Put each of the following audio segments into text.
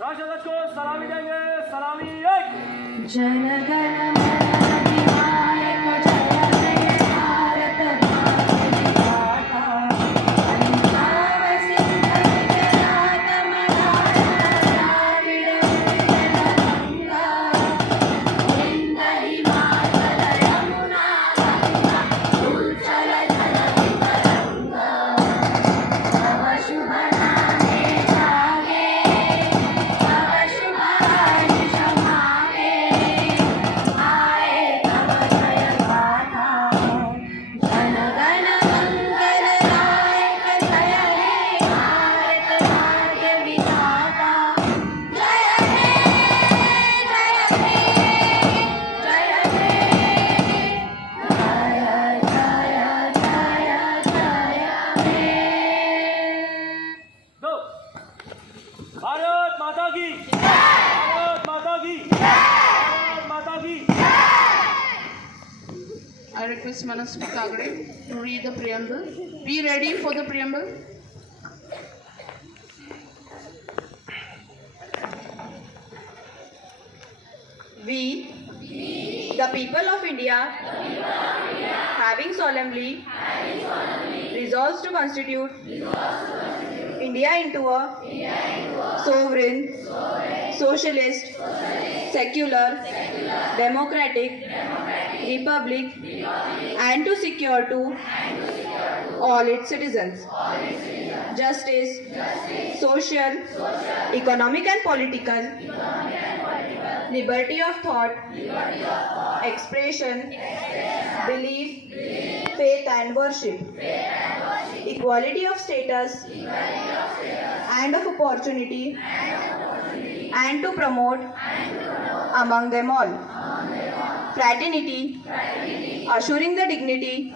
राष्ट्रध्वज को सलामी देंगे। सलामी एक। जनगण अधिनायक जय जय भारत माता पंजाब सिंध गुजरात मराठा द्राविड़ उत्कल गंगा विंध्य हिमाचल यमुना गंगा उज्ज्वल जलधितरंगा तव शुभ नामे जागे तव शुभ हर्ष मागे आए तव जय गाथा जनगण मंगलदायक जय हे भारत भाग्य विधाता जय हे जय हे जय हे जय हे। दो। भारत माता की। भारत माता की। भारत माता की। I request Manasvi Kagre to read the preamble. Be ready for the preamble. We, the people of India, having solemnly resolves to constitute India into a sovereign, socialist, secular, democratic republic, and to secure to all its citizens justice, social, economic and political liberty of thought, expression, belief, faith and worship, equality of status and of opportunity, and to promote among them all fraternity, assuring the dignity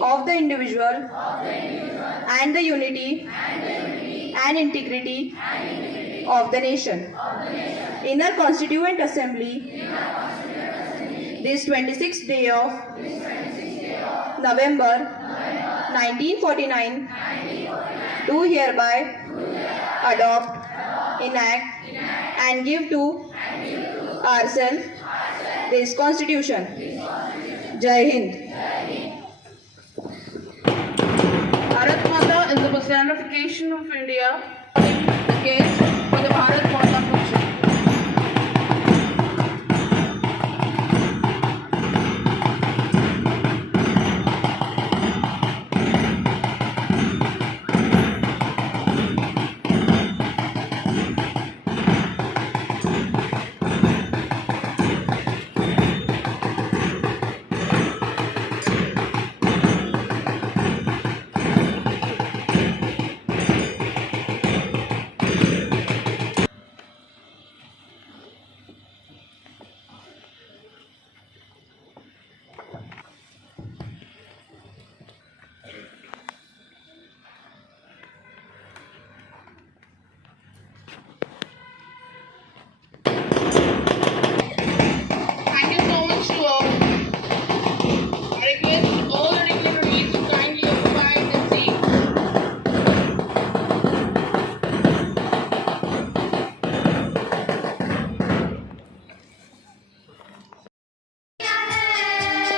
of the individual and the unity and integrity of the nation. In our Constituent Assembly, this 26th day of November 1949, do hereby adopt, enact, and give to ourselves this Constitution. Jai Hind. Bharat Mata is the personification of India, the case for the Bharat Mata function. Thank you so much to all. I request all the dignitaries to kindly occupy the seat.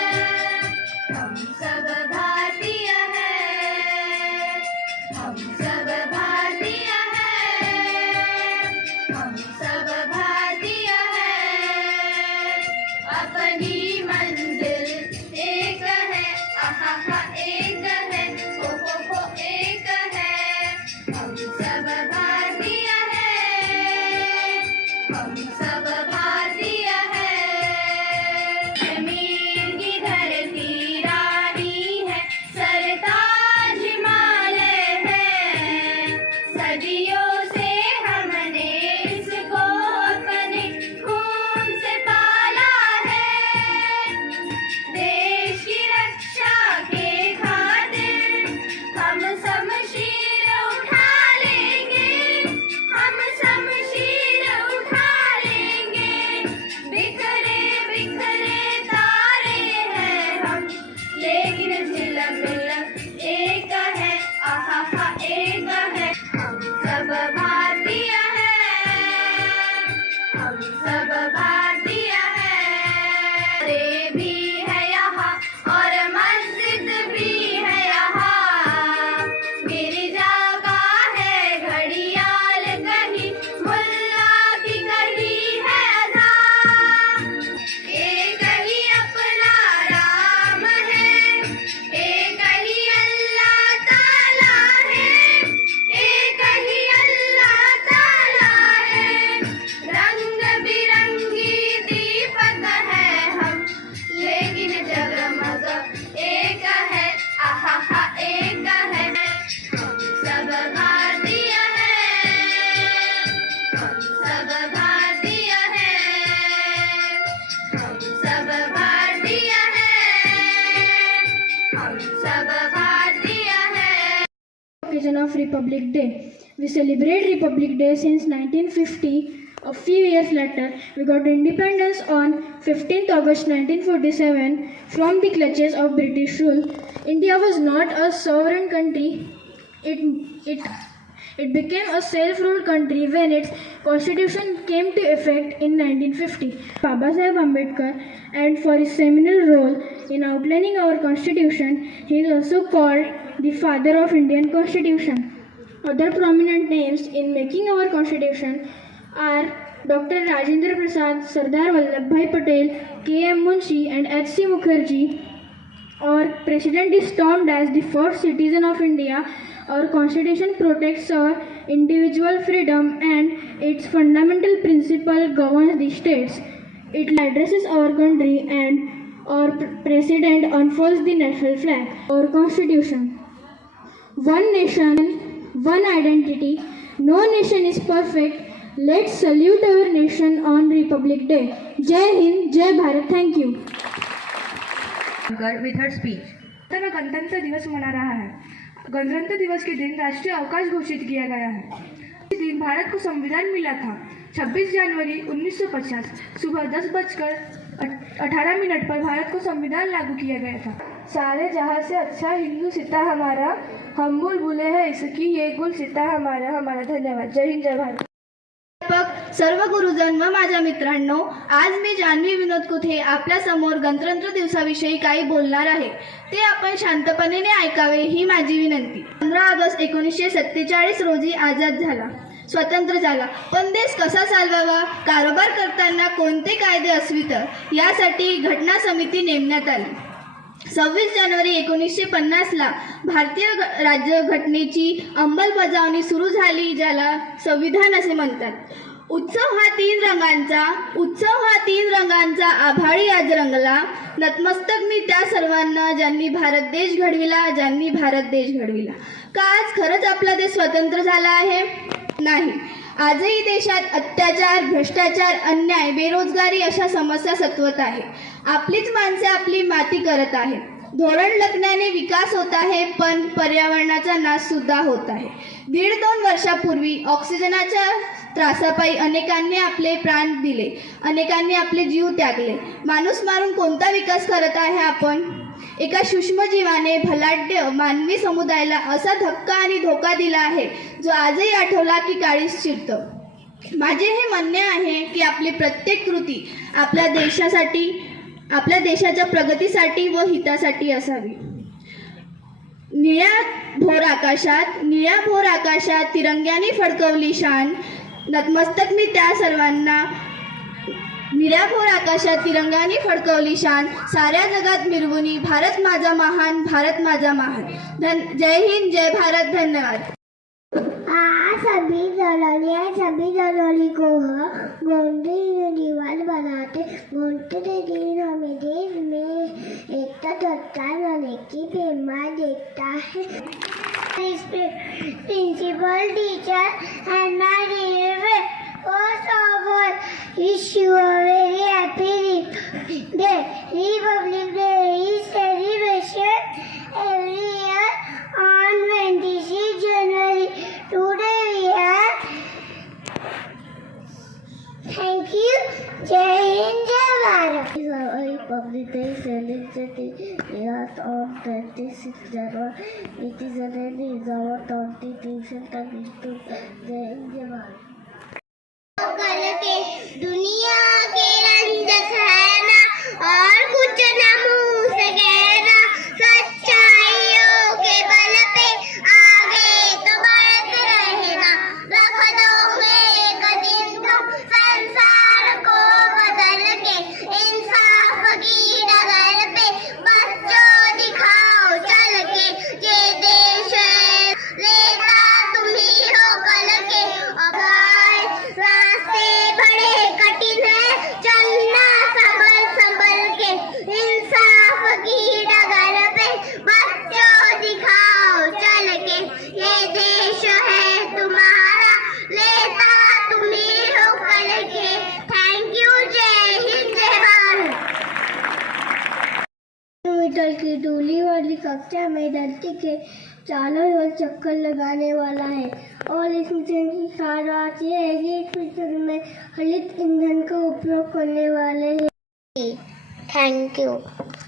हम सब भारतीय हैं हम सब भारतीय हैं हम सब भारतीय हैं अपनी मंजिल एक है आहा एक है हो एक है हम सब भारतीय हैं हम सब भारतीय हैं जमीन की धरती रानी है सरताज हिमालय है Republic Day. We celebrate Republic Day since 1950. A few years later, we got independence on 15th August 1947 from the clutches of British rule. India was not a sovereign country. It became a self-ruled country when its constitution came to effect in 1950. Baba Saheb Ambedkar, and for his seminal role in outlining our constitution, he is also called the father of Indian constitution. Other prominent names in making our constitution are Dr. Rajendra Prasad, Sardar Vallabhbhai Patel, K.M. Munshi and H.C. Mukherjee. Our president is termed as the first citizen of India. Our constitution protects our individual freedom and its fundamental principle governs the states. It addresses our country and our president unfolds the national flag. Our constitution. One nation, one identity. No nation is perfect. Let's salute our nation on Republic Day. Jai Hind, Jai Bharat. Thank you. With her speech. गणतंत्र दिवस मना रहा है। गणतंत्र दिवस के दिन राष्ट्रीय अवकाश घोषित किया गया है। इस दिन भारत को संविधान मिला था। 26 जनवरी 1950 सुबह 10:18 पर भारत को संविधान लागू किया गया था। सारे जहां से अच्छा हिंदू सीता हमारा, हम बुलबुले हैं इसकी, ये गुल सीता हमारा हमारा। धन्यवाद। जय हिंद, जय भारत। सर्व गुरुजन व माझ्या मित्रांनो, आज मी जान्हवी विनोद कुथे आपल्या समोर गणतंत्र दिवसाविषयी काही बोलणार आहे। ते आपण शांतपणे ऐकावे ही माझी विनंती। 15 ऑगस्ट 1947 रोजी आझाद झाला, स्वतंत्र झाला, पण देश कसा चालवावा, कारभार करताना कोणते कायदे असवित यासाठी घटना समिती नेमण्यात आली। 26 जानेवारी 1950 भारतीय राज्यघटनेची अंमलबजावणी सुरू झाली, ज्याला संविधान असे म्हणतात। उत्सव हा तीन रंगांचा आभाळी आज रंगला। नतमस्तक मी त्या सर्वांना ज्यांनी भारत देश घडविला। का आज खरंच आपला देश स्वतंत्र झाला आहे? नाही। आजही देशात अत्याचार, भ्रष्टाचार, अन्याय, बेरोजगारी अशा समस्या सतवत आहे। आपलीच माणसे आपली माती करत आहेत। धोरण लखण्याने विकास होत आहे, पण पर्यावरणाचा नाश सुद्धा होत आहे। 1.5-2 वर्षापूर्वी ऑक्सिजनाच्या त्रासापायी अनेकांनी आपले प्राण दिले, अनेकांनी आपले जीव त्यागले। माणूस मारून कोणता विकास करत आहे आपण? एका सूक्ष्मजीवाने भलाढ्य मानवी समुदायाला असा धक्का आणि धोका दिला आहे, जो आजही आठवला की काळीच चिरतं। माझे हे म्हणणे आहे की आपली प्रत्येक कृती आपल्या देशाच्या प्रगतीसाठी व हितासाठी असावी। निळ्या भोर आकाशात तिरंग्याने फडकवली शान। नतमस्तक मी त्या सर्वांना। निळ्या भोर आकाशात तिरंग्याने फडकवली शान, साऱ्या जगात मिरवुनी भारत माझा महान, भारत माझा महान। जय हिंद, जय भारत। धन्यवाद। सभी जनवरी को गोंडी दीवार बनाते, गोंडे दिन हमें देश में एकता दत्ता रहने की प्रेरणा देता है। Principal teacher and my dear friend, first of all wish you a very happy day. Republic day is celebration every year on 26 January. Today we are. Thank you. Jai Hind, Jai Bharat. Republic Day celebrated on 26 January. It is an our 20th to Jai Hind, Jai Bharat. कल के दुनिया के रंग दिखाना और कुछ न मुंह से कहना, सच्चाइयों के बल पे आगे तो बढ़ते रहना। रख दो एक दिन तुम संसार को बदल के, इंसाफ की डगर पे बच्चों दिखाओ चल के। ये देश लेता तुम ही हो कल के। रास्ते बड़े कठिन है, चलना संभल के। इंसाफ की डगर पे बच्चों दिखाओ चल के। ये देश है तुम्हारा, लेता तुम ही हो कल के। Thank you. जय हिंद, जय भारत। मीटर की डोली वाली कक्षा में डरती के चारों ओर चक्कर लगाने वाला है और इस मिशन की खास बात यह है कि इस मिशन में हरित ईंधन का उपयोग करने वाले हैं। Thank you.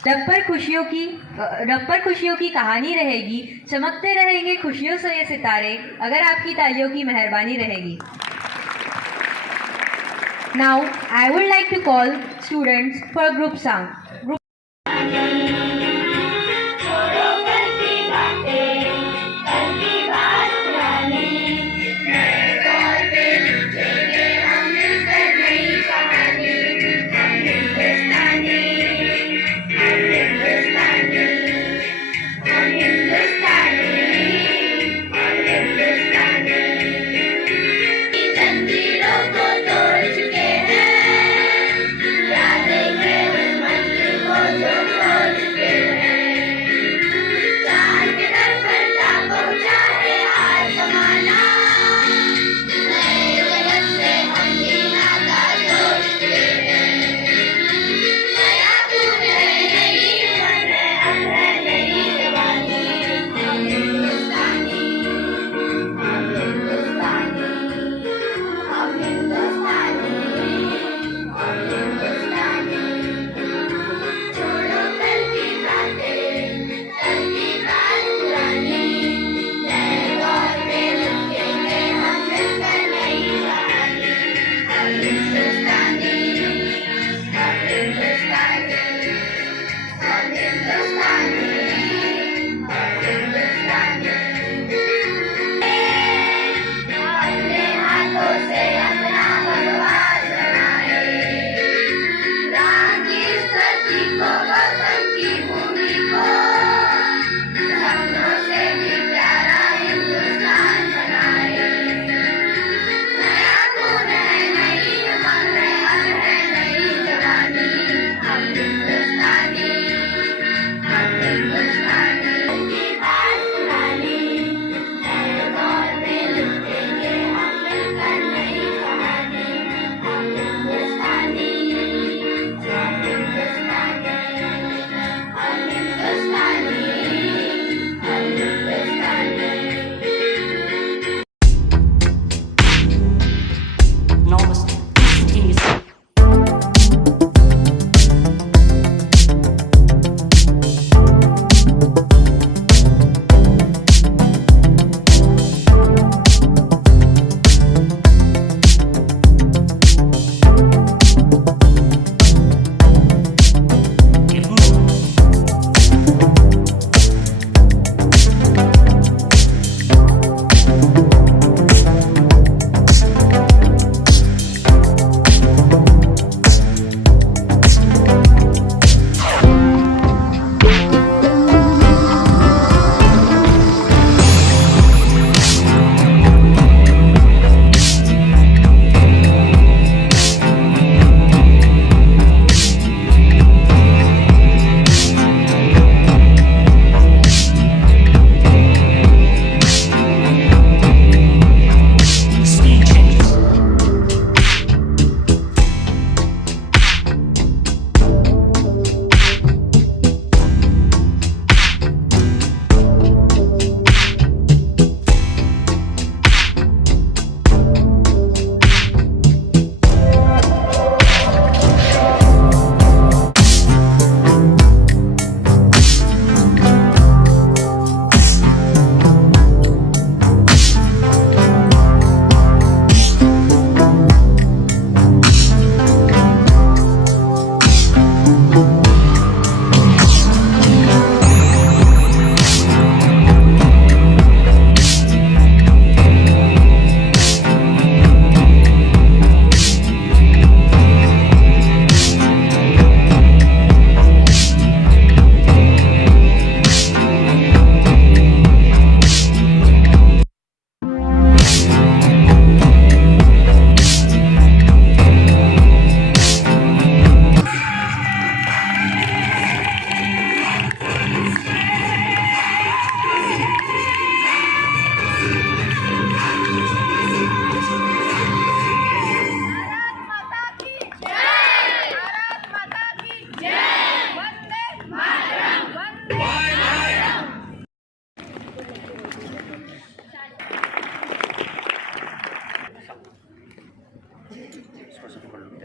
रब पर खुशियों की कहानी रहेगी, चमकते रहेंगे खुशियों से ये सितारे, अगर आपकी तालियों की मेहरबानी रहेगी। Now I would like to call students for a group song. जंजीरों को तोड़ चुके हैं, यादें के उस मंजिल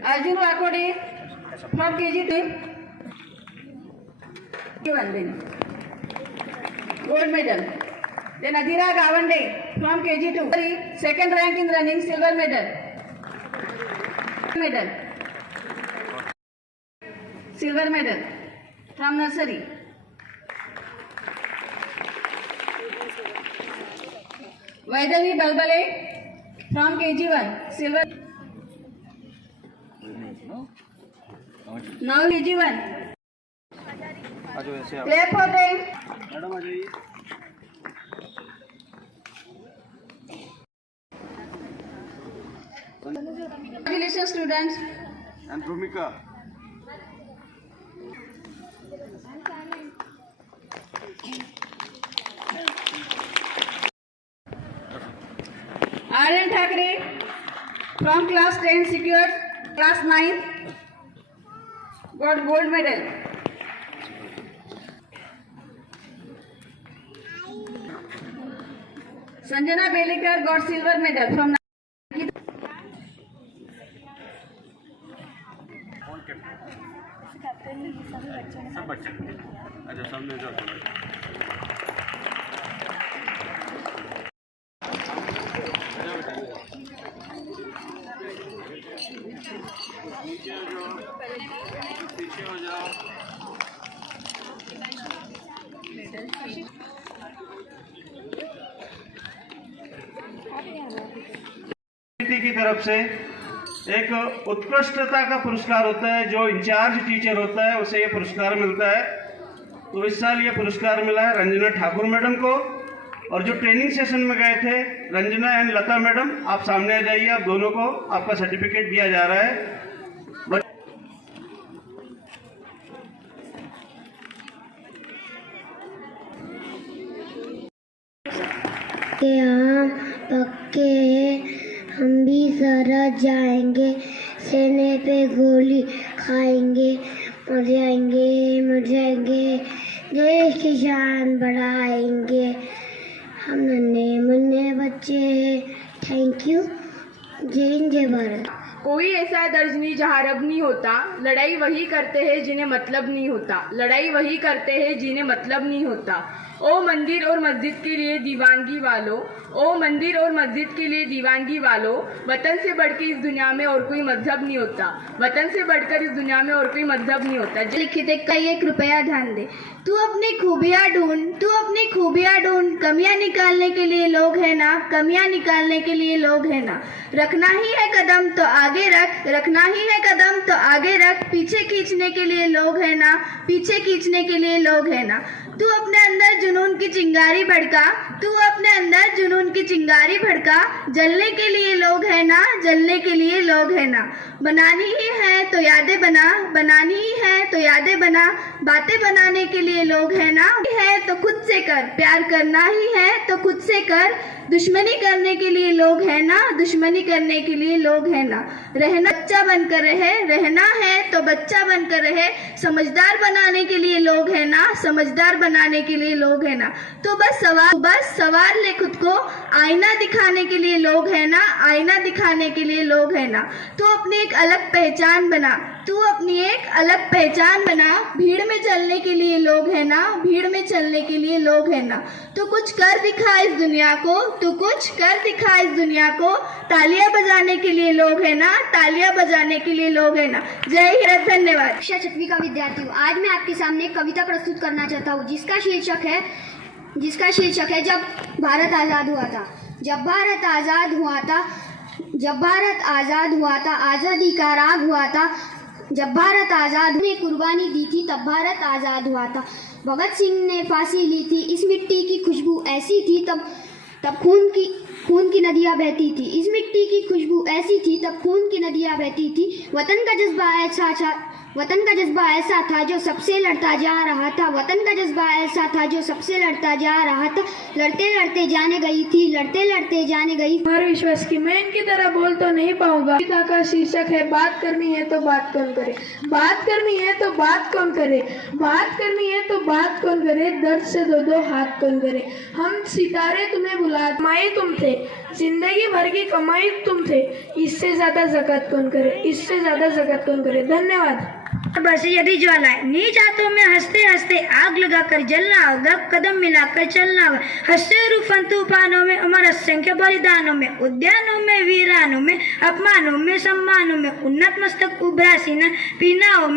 Arjun Rakode from KG 2. Gold medal. Then Adira Gavande from KG 2. Second rank in running, silver medal. Silver medal from nursery. Vaidavi Balbale from KG1, silver. Now KG1. Clap for them. Madam आ जाइए. Congratulations, students. And Bhumika. Aryan Thakre from class 10 secured class 9. Got gold medal. Sanjana Belikar got silver medal from सब बच्चे. अच्छा सामने जाओ. पीछे हो जाओ. की तरफ से एक उत्कृष्टता का पुरस्कार होता है. जो इंचार्ज टीचर होता है उसे ये पुरस्कार मिलता है. तो इस साल ये पुरस्कार मिला है रंजना ठाकुर मैडम को. और जो ट्रेनिंग सेशन में गए थे रंजना एंड लता मैडम, आप सामने आ जाइए. आप दोनों को आपका सर्टिफिकेट दिया जा रहा है. के हम पक्के हम भी सरहद जाएंगे, सेने पे गोली खाएंगे, मर जाएंगे, देश की शान बढ़ाएंगे. हम नन्हे मुन्ने बच्चे हैं. Thank you. जय हिंद जय भारत. कोई ऐसा दर्ज नहीं जहाँ रब नहीं होता. लड़ाई वही करते हैं जिन्हें मतलब नहीं होता. लड़ाई वही करते हैं जिन्हें मतलब नहीं होता. ओ मंदिर और मस्जिद के लिए दीवानगी वालों, ओ मंदिर और मस्जिद के लिए दीवानगी वालों, वतन से बढ़कर इस दुनिया में और कोई मजहब नहीं होता. वतन से बढ़कर इस दुनिया में और कोई मजहब नहीं होता. लिखित एक का ये कृपया ध्यान दे. तू अपनी खूबियाँ ढूंढ, कमियाँ निकालने के लिए लोग है ना, कमियाँ निकालने के लिए लोग है ना. रखना ही है कदम तो आगे रख, रखना ही है कदम तो आगे रख. पीछे खींचने के लिए लोग है ना, पीछे खींचने के लिए लोग है ना. तू अपने अंदर जुनून की चिंगारी भड़का, तू अपने अंदर जुनून की चिंगारी भड़का. जलने के लिए लोग है ना, जलने के लिए लोग है ना. बनानी ही है तो यादें बना, बनानी ही है तो यादें बना. बातें बनाने के लिए लोग है ना, है तो खुद से कर. प्यार करना ही है तो खुद से कर. दुश्मनी करने के लिए लोग है ना, दुश्मनी करने के लिए लोग है ना. रहना बच्चा बनकर रहे, रहना है तो बच्चा बनकर रहे. समझदार बनाने के लिए लोग है ना, समझदार बनाने के लिए लोग है ना. तो बस सवार ले खुद को. आईना दिखाने के लिए लोग है ना, आईना दिखाने के लिए लोग है ना. तो अपनी एक अलग पहचान बना, तू अपनी एक अलग पहचान बना. भीड़ में चलने के लिए लोग है ना, भीड़ में चलने के लिए लोग है ना. तू कुछ कर दिखा इस दुनिया को, तू कुछ कर दिखा इस दुनिया को. तालियां बजाने के लिए लोग है ना, तालियां बजाने के लिए लोग है ना. जय हिंद. धन्यवाद. कक्षा 6वीं का विद्यार्थी हूँ. आज मैं आपके सामने एक कविता प्रस्तुत करना चाहता हूँ जिसका शीर्षक है जब भारत आज़ाद हुआ था. जब भारत आज़ाद हुआ था, जब भारत आज़ाद हुआ था, आज़ादी का राग हुआ था. जब भारत आज़ाद ने कुर्बानी दी थी तब भारत आज़ाद हुआ था. भगत सिंह ने फांसी ली थी, इस मिट्टी की खुशबू ऐसी थी तब खून की नदियाँ बहती थी. इस मिट्टी की खुशबू ऐसी थी तब खून की नदियाँ बहती थी. वतन का जज्बा वतन का जज्बा ऐसा था जो सबसे लड़ता जा रहा था, वतन का जज्बा ऐसा था जो सबसे लड़ता जा रहा था। लड़ते लड़ते जाने गई थी, लड़ते लड़ते जाने गई। हमारे विश्वास की मैं इनकी तरह बोल तो नहीं पाऊंगा। कविता का शीर्षक है बात करनी है तो बात कौन करे, बात करनी है तो बात कौन करे, बात करनी है तो बात कौन करे, दर्द से दो दो हाथ कौन करे। हम सितारे तुम्हें बुला कमाई तुम थे, जिंदगी भर की कमाई तुम थे, इससे ज्यादा ज़कात कौन करे, इससे ज्यादा ज़कात कौन करे। धन्यवाद। बस यदि ज्वालाएं नीच हाथों में हंसते हंसते आग लगाकर जलना होगा, कदम मिलाकर चलना होगा। हंसते रूफन तूफानों में, अमर असंख्य बलिदानों में, उद्यानों में, वीरानों में, अपमानों में, सम्मानों में, उन्नत मस्तक उभरा सीना, पीड़ाओं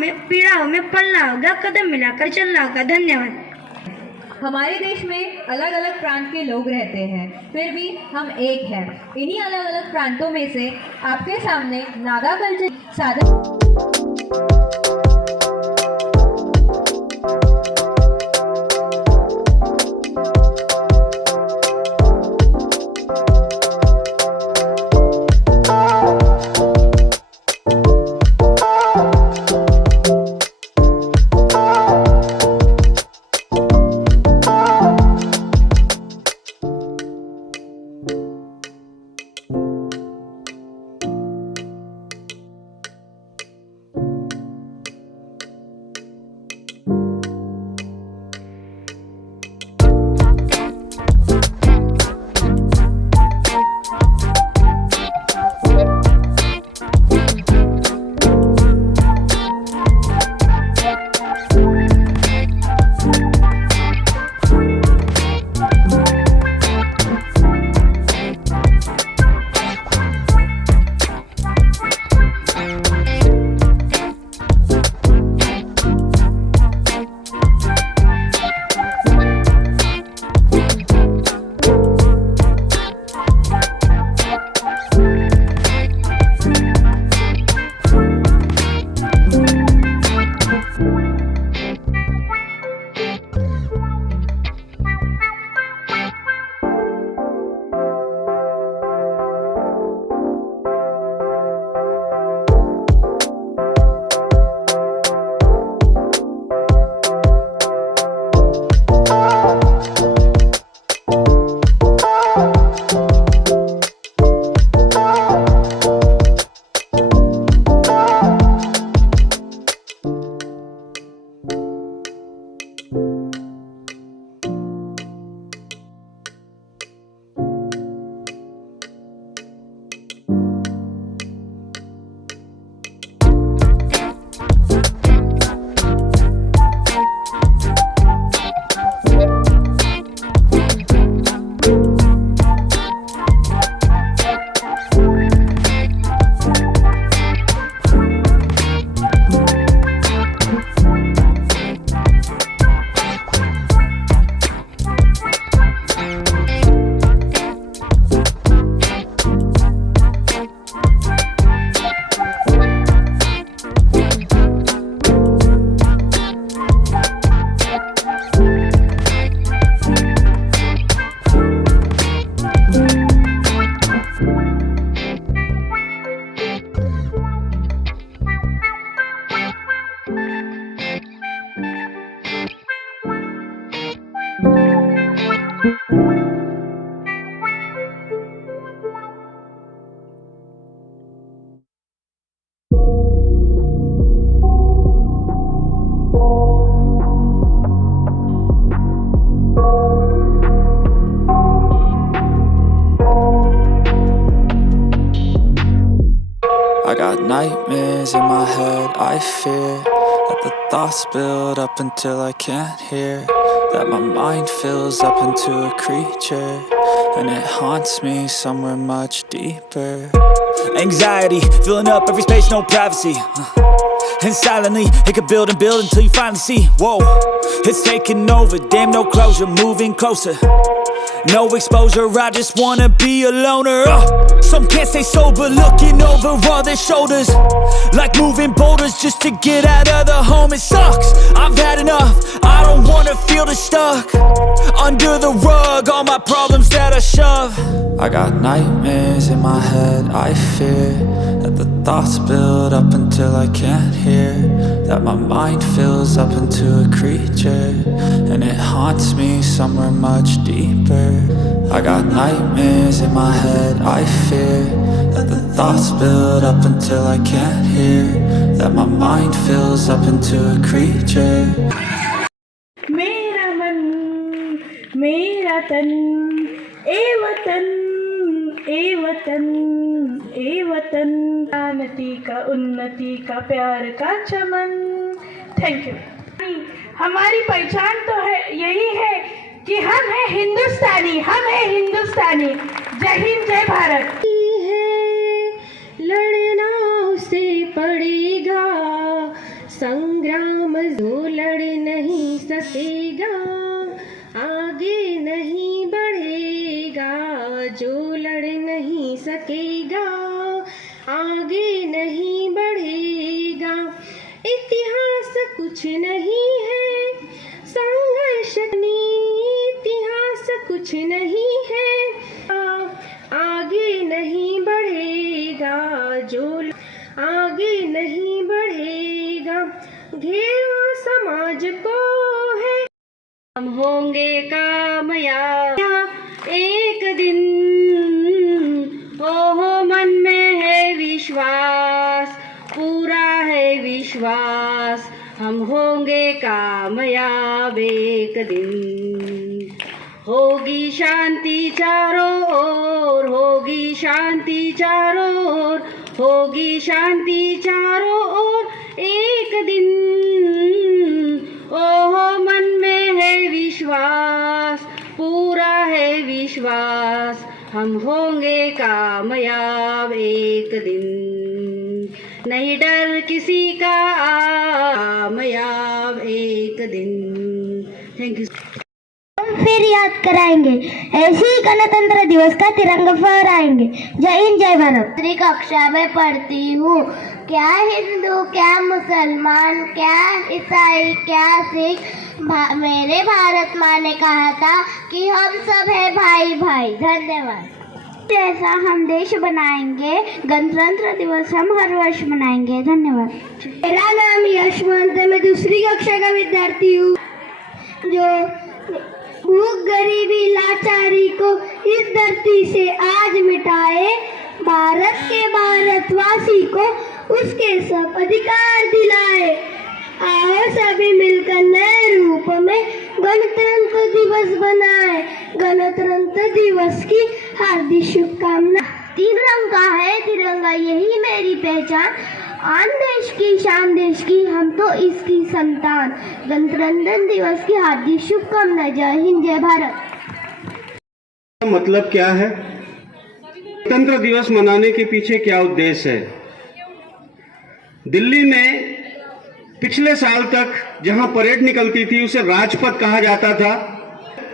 में पलना होगा, कदम मिलाकर चलना होगा। धन्यवाद। हमारे देश में अलग अलग प्रांत के लोग रहते हैं, फिर भी हम एक हैं। इन्हीं अलग अलग प्रांतों में से आपके सामने नागा कल्चर साधन। I got nightmares in my head, I fear that the thoughts build up until I can't hear, that my mind fills up into a creature, and it haunts me somewhere much deeper. Anxiety, filling up every space, no privacy, and silently, it could build and build until you finally see, whoa, it's taking over, damn no closure, moving closer. No exposure, I just wanna be a loner. Some can't stay sober, looking over all their shoulders, like moving boulders just to get out of the home. It sucks, I've had enough, I don't wanna feel the stuck under the rug, all my problems that I shove. I got nightmares in my head, I fear that the thoughts build up until I can't hear, that my mind fills up into a creature, and it haunts me somewhere much deeper. I got nightmares in my head, I fear that the thoughts build up until I can't hear, that my mind fills up into a creature. मेरा मन मेरा तन ए वतन ए वतन ए वतन, शांति का उन्नति का प्यार का चमन। Thank you. हमारी पहचान तो है, यही है कि हम हैं हिंदुस्तानी, हम हैं हिंदुस्तानी। जय हिंद, जय भारत। लड़ना उसे पड़ेगा, संग्राम जो लड़ नहीं सकेगा, आगे नहीं बढ़ेगा जो लड़ नहीं सकेगा, आगे नहीं बढ़ेगा। इतिहास कुछ नहीं है संघर्ष, इतिहास कुछ नहीं है, आगे नहीं बढ़ेगा जो आगे नहीं बढ़ेगा। घेरा समाज को है, हम होंगे कामयाब एक दिन। ओहो मन में है विश्वास, पूरा है विश्वास, हम होंगे कामयाब एक दिन। होगी शांति चारों ओर, होगी शांति चारों ओर, होगी शांति चारों ओर एक दिन। ओहो मन में है विश्वास, पूरा है विश्वास, हम होंगे कामयाब एक दिन। नहीं डर किसी का, कामयाब एक दिन। Thank you. फिर याद कराएंगे, ऐसे ही गणतंत्र दिवस का तिरंगा फहराएंगे। जय हिंद, जय भारत। दूसरी कक्षा में पढ़ती हूँ, क्या हिंदू क्या मुसलमान क्या ईसाई क्या सिख, मेरे भारत माँ ने कहा था कि हम सब है भाई भाई। धन्यवाद। जैसा हम देश बनाएंगे, गणतंत्र दिवस हम हर वर्ष मनाएंगे। धन्यवाद। मेरा नाम यशवंत है, मैं दूसरी कक्षा का विद्यार्थी हूँ। जो भूख गरीबी लाचारी को इस धरती से आज मिटाए, भारत के भारतवासी को उसके सब अधिकार दिलाए। आओ सभी मिलकर नए रूप में गणतंत्र दिवस बनाए। गणतंत्र दिवस की हार्दिक शुभकामना। तिरंगा है तिरंगा, यही मेरी पहचान, आन देश की शान देश की, हम तो इसकी संतान। गणतंत्र दिवस की हार्दिक शुभकामना। जय हिंद, जय भारत। मतलब क्या है? गणतंत्र दिवस मनाने के पीछे क्या उद्देश्य है? दिल्ली में पिछले साल तक जहां परेड निकलती थी उसे राजपथ कहा जाता था।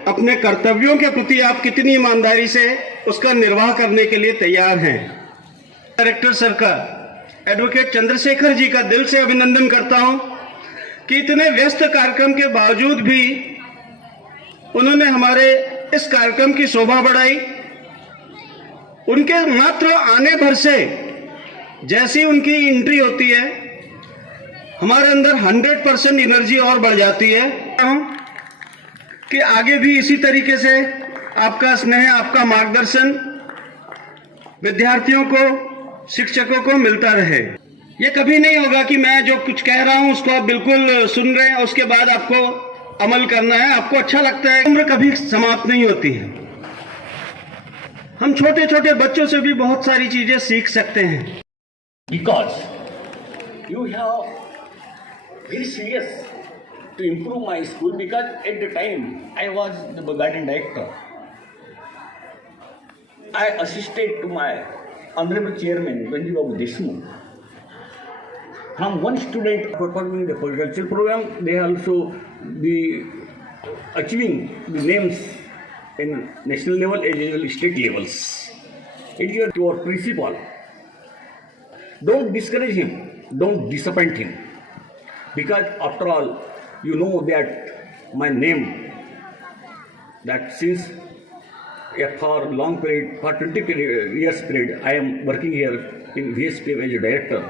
अपने कर्तव्यों के प्रति आप कितनी ईमानदारी से उसका निर्वाह करने के लिए तैयार हैं। डायरेक्टर सर का, एडवोकेट चंद्रशेखर जी का दिल से अभिनंदन करता हूं कि इतने व्यस्त कार्यक्रम के बावजूद भी उन्होंने हमारे इस कार्यक्रम की शोभा बढ़ाई। उनके मात्र आने भर से जैसी उनकी एंट्री होती है, हमारे अंदर 100% एनर्जी और बढ़ जाती है कि आगे भी इसी तरीके से आपका स्नेह, आपका मार्गदर्शन विद्यार्थियों को, शिक्षकों को मिलता रहे। ये कभी नहीं होगा कि मैं जो कुछ कह रहा हूं उसको आप बिल्कुल सुन रहे हैं, उसके बाद आपको अमल करना है, आपको अच्छा लगता है। उम्र कभी समाप्त नहीं होती है। हम छोटे छोटे बच्चों से भी बहुत सारी चीजें सीख सकते हैं। Because you have very serious to improve my school, because at the time I was the garden director. I assisted to my honorable chairman Ranjit Babu Deshmukh. From one student performing the horticulture program, they also be achieving the names in national level as well as state levels. It is your principal. Don't discourage him, don't disappoint him, because after all, you know that my name, that since for long period, for 20 years period, I am working here in VSPM as a director.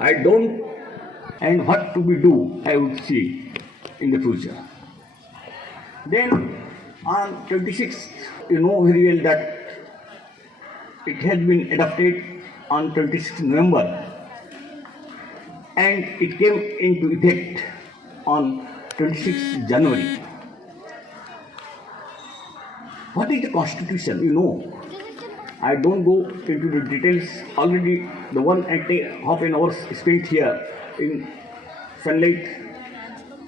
I don't and what to be do, I would see in the future. Then on 26th, you know very well that it has been adopted on 26th November and it came into effect on 26th January. What is the Constitution? You know, I don't go into the details. Already the 1 and half an hour spent here in sunlight.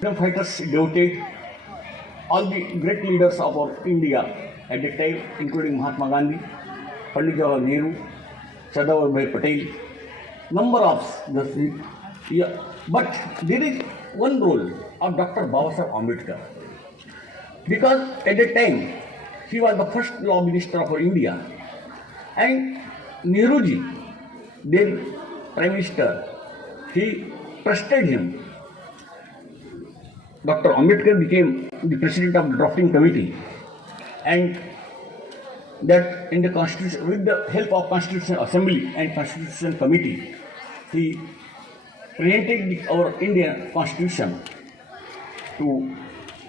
Freedom fighters devoted, all the great leaders of our India at that time, including Mahatma Gandhi, Pandit Jawaharlal Nehru, Sardar Vallabhbhai Patel, number of the yeah. But there is one role of Dr. Babasaheb Ambedkar, because at that time he was the first law minister of India, and Nehruji, then Prime Minister, he trusted him. Dr. Ambedkar became the president of the drafting committee, and that in the Constitution, with the help of Constitutional Assembly and Constitution Committee, he presented our Indian Constitution to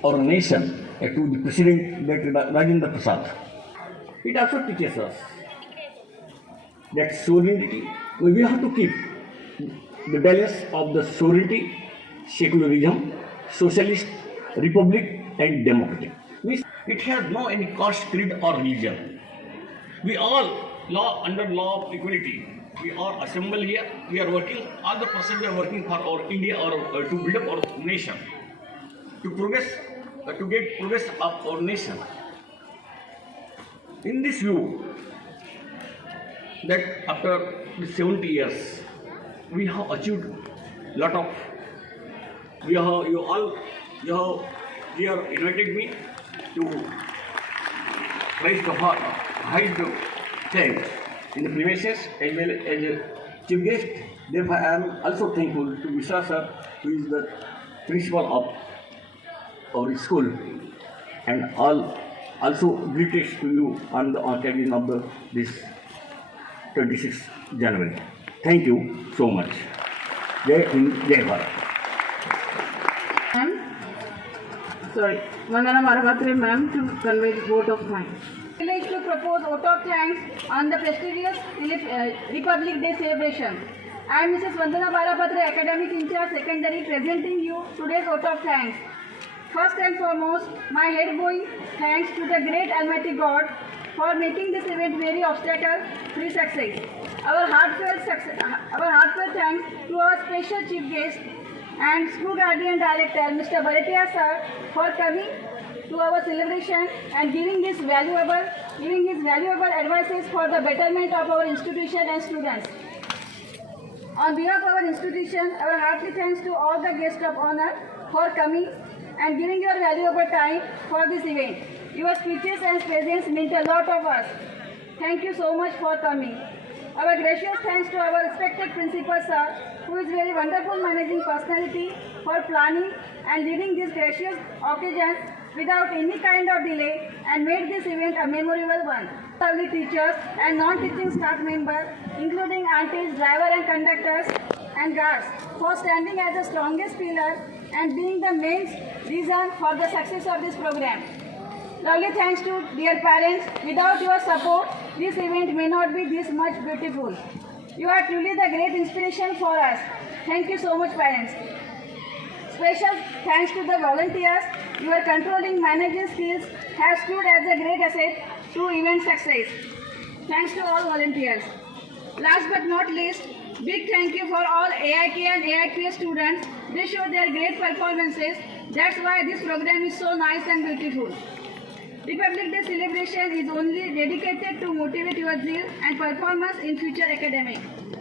our nation, to the President Rajendra Prasad. It also teaches us that sovereignty, we have to keep the balance of the sovereignty, secularism, socialist, republic and democratic. It has no any caste, creed or religion. We all under law of equality. We are assembled here. We are working. All the persons are working for our India or to build up our nation, to progress, to get progress of our nation. In this view, that after the 70 years, we have achieved lot of. You have invited me to raise the highest thanks in the premises as well as a chief guest. Therefore, I am also thankful to Vishwa sir, who is the principal of our school, and all also greetings to you on the occasion of this 26th January. Thank you so much. Jai Hind, Jai Bharat. Vandana Marapatre ma'am to convey the vote of thanks. Privilege to propose vote of thanks on the prestigious Republic Day celebration. I am Mrs. Vandana Marapatre, Academic Incharge Secondary, presenting you today's vote of thanks. First and foremost, my head-bowing thanks to the great Almighty God for making this event very obstacle-free success. Our heartfelt thanks to our special chief guest and school guardian director, Mr. Baratia sir, for coming to our celebration and giving his valuable advices for the betterment of our institution and students. On behalf of our institution, our hearty thanks to all the guests of honor for coming and giving your valuable time for this event. Your speeches and presence meant a lot of us. Thank you so much for coming. Our gracious thanks to our respected principal sir, who is very wonderful managing personality, for planning and leading this gracious occasion without any kind of delay and made this event a memorable one. Lovely teachers and non-teaching staff members, including aunties, driver and conductors and guards, for standing as the strongest pillar and being the main reason for the success of this program. Lovely thanks to dear parents. Without your support, this event may not be this much beautiful. You are truly the great inspiration for us. Thank you so much, parents. Special thanks to the volunteers. Your controlling managing skills have stood as a great asset to event success. Thanks to all volunteers. Last but not least, big thank you for all AIK and AIQA students. They show their great performances. That's why this program is so nice and beautiful. Republic Day celebration is only dedicated to motivate your zeal and performance in future academic.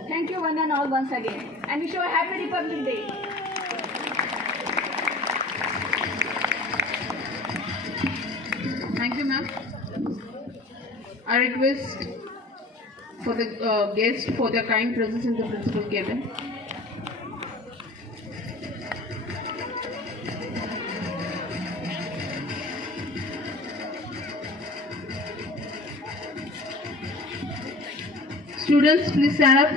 Thank you one and all once again, and wish you a happy Republic Day. Thank you, ma'am. I request for the guests for their kind presence in the principal cabin. Students, please stand up.